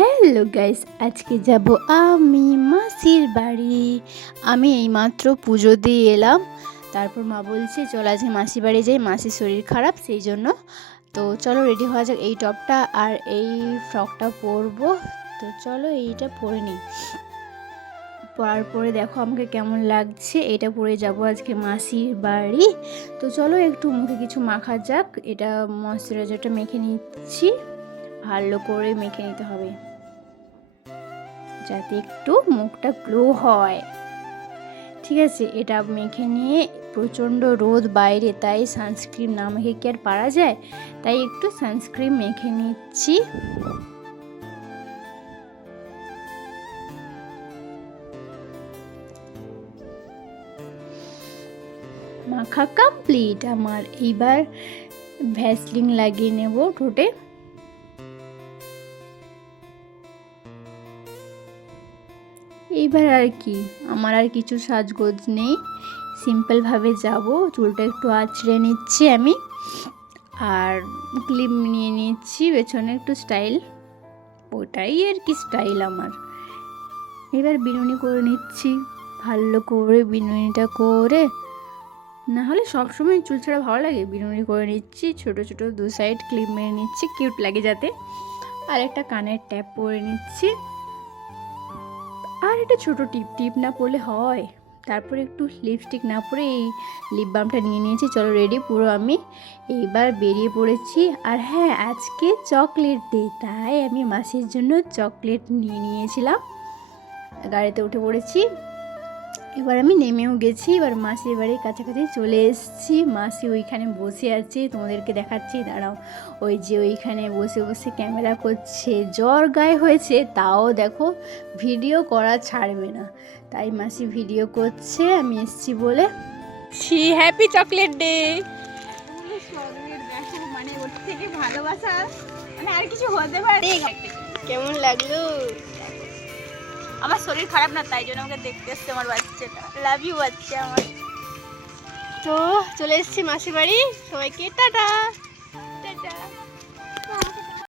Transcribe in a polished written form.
Hello guys, আজকে যাব আমি মাসির বাড়ি। আমি এইমাত্র পুজো দিয়ে এলাম। তারপর মা বলছে চল আজকে মাসির বাড়ি যাই, মাসির শরীর খারাপ সেই জন্য। তো চলো রেডি হওয়া যাক। এই টপটা আর এই ফ্রকটা পরবো। তো চলো এইটা পরে নিই। পরার পরে দেখো আমাকে কেমন লাগছে। এটা পরে যাব আজকে মাসির বাড়ি। তো চলো একটু মুখে কিছু মাখা যাক। এটা ময়শ্চারাইজারটা মেখে নিচ্ছি, ভালো করে মেখে নিতে হবে যাতে একটু মুখটা গ্লো হয়। ঠিক আছে, এটা মেখে নিয়ে প্রচণ্ড রোদ বাইরে, তাই সানস্ক্রিন না মেখে কি আর পারা যায়, তাই একটু সানস্ক্রিন মেখে নিচ্ছি। মাখা কমপ্লিট আমার। এইবার ভ্যাসলিন লাগিয়ে নেব ঠোঁটে। এইবার আর কি, আমার আর কিছু সাজগোজ নেই, সিম্পলভাবে যাব। চুলটা একটু আঁচড়ে নিচ্ছি আমি, আর ক্লিপ নিয়ে নিচ্ছি পেছনে একটু স্টাইল, ওটাই আর কি স্টাইল আমার। এবার বিনুনি করে নিচ্ছি, ভালো করে বিনুনিটা করে, না হলে সবসময় চুল ছাড়া ভালো লাগে। বিনুনি করে নিচ্ছি, ছোট ছোট দু সাইড ক্লিপ মেরে নিচ্ছি, কিউট লাগে যাতে। আর একটা কানের ট্যাপ পরে নিচ্ছি, আর একটা ছোট টিপ না পরলে হয়। তারপরে একটু লিপস্টিক না পরে এই লিপ বামটা নিয়ে নিয়েছি। চলো রেডি পুরো আমি। এইবার বেরিয়ে পড়েছি। আর হ্যাঁ, আজকে চকলেট ডে, তাই আমি মাসির জন্য চকলেট নিয়ে নিয়েছিলাম। গাড়িতে উঠে পড়েছি। এবার আমি নেমেও গেছি। এবার মাসির বাড়ির কাছাকাছি চলে এসেছি। মাসি ওইখানে বসে আছে, তোমাদেরকে দেখাচ্ছি, দাঁড়াও। ওই যে ওইখানে বসে বসে ক্যামেরা করছে। জ্বর গায়ে হয়েছে, তাও দেখো ভিডিও করা ছাড়বে না, তাই মাসি ভিডিও করছে আমি এসেছি বলে। Happy chocolate day. দেখো মানে ওর থেকে ভালোবাসা মানে আর কিছু হতে পারে। কেমন লাগলো? আমার শরীর খারাপ না, তাই জন্য আমাকে দেখতে এসছে আমার বাচ্চাটা। লাভ ইউ বাচ্চা আমার। তো চলে এসেছি মাসির বাড়ি। সবাইকে টাটা।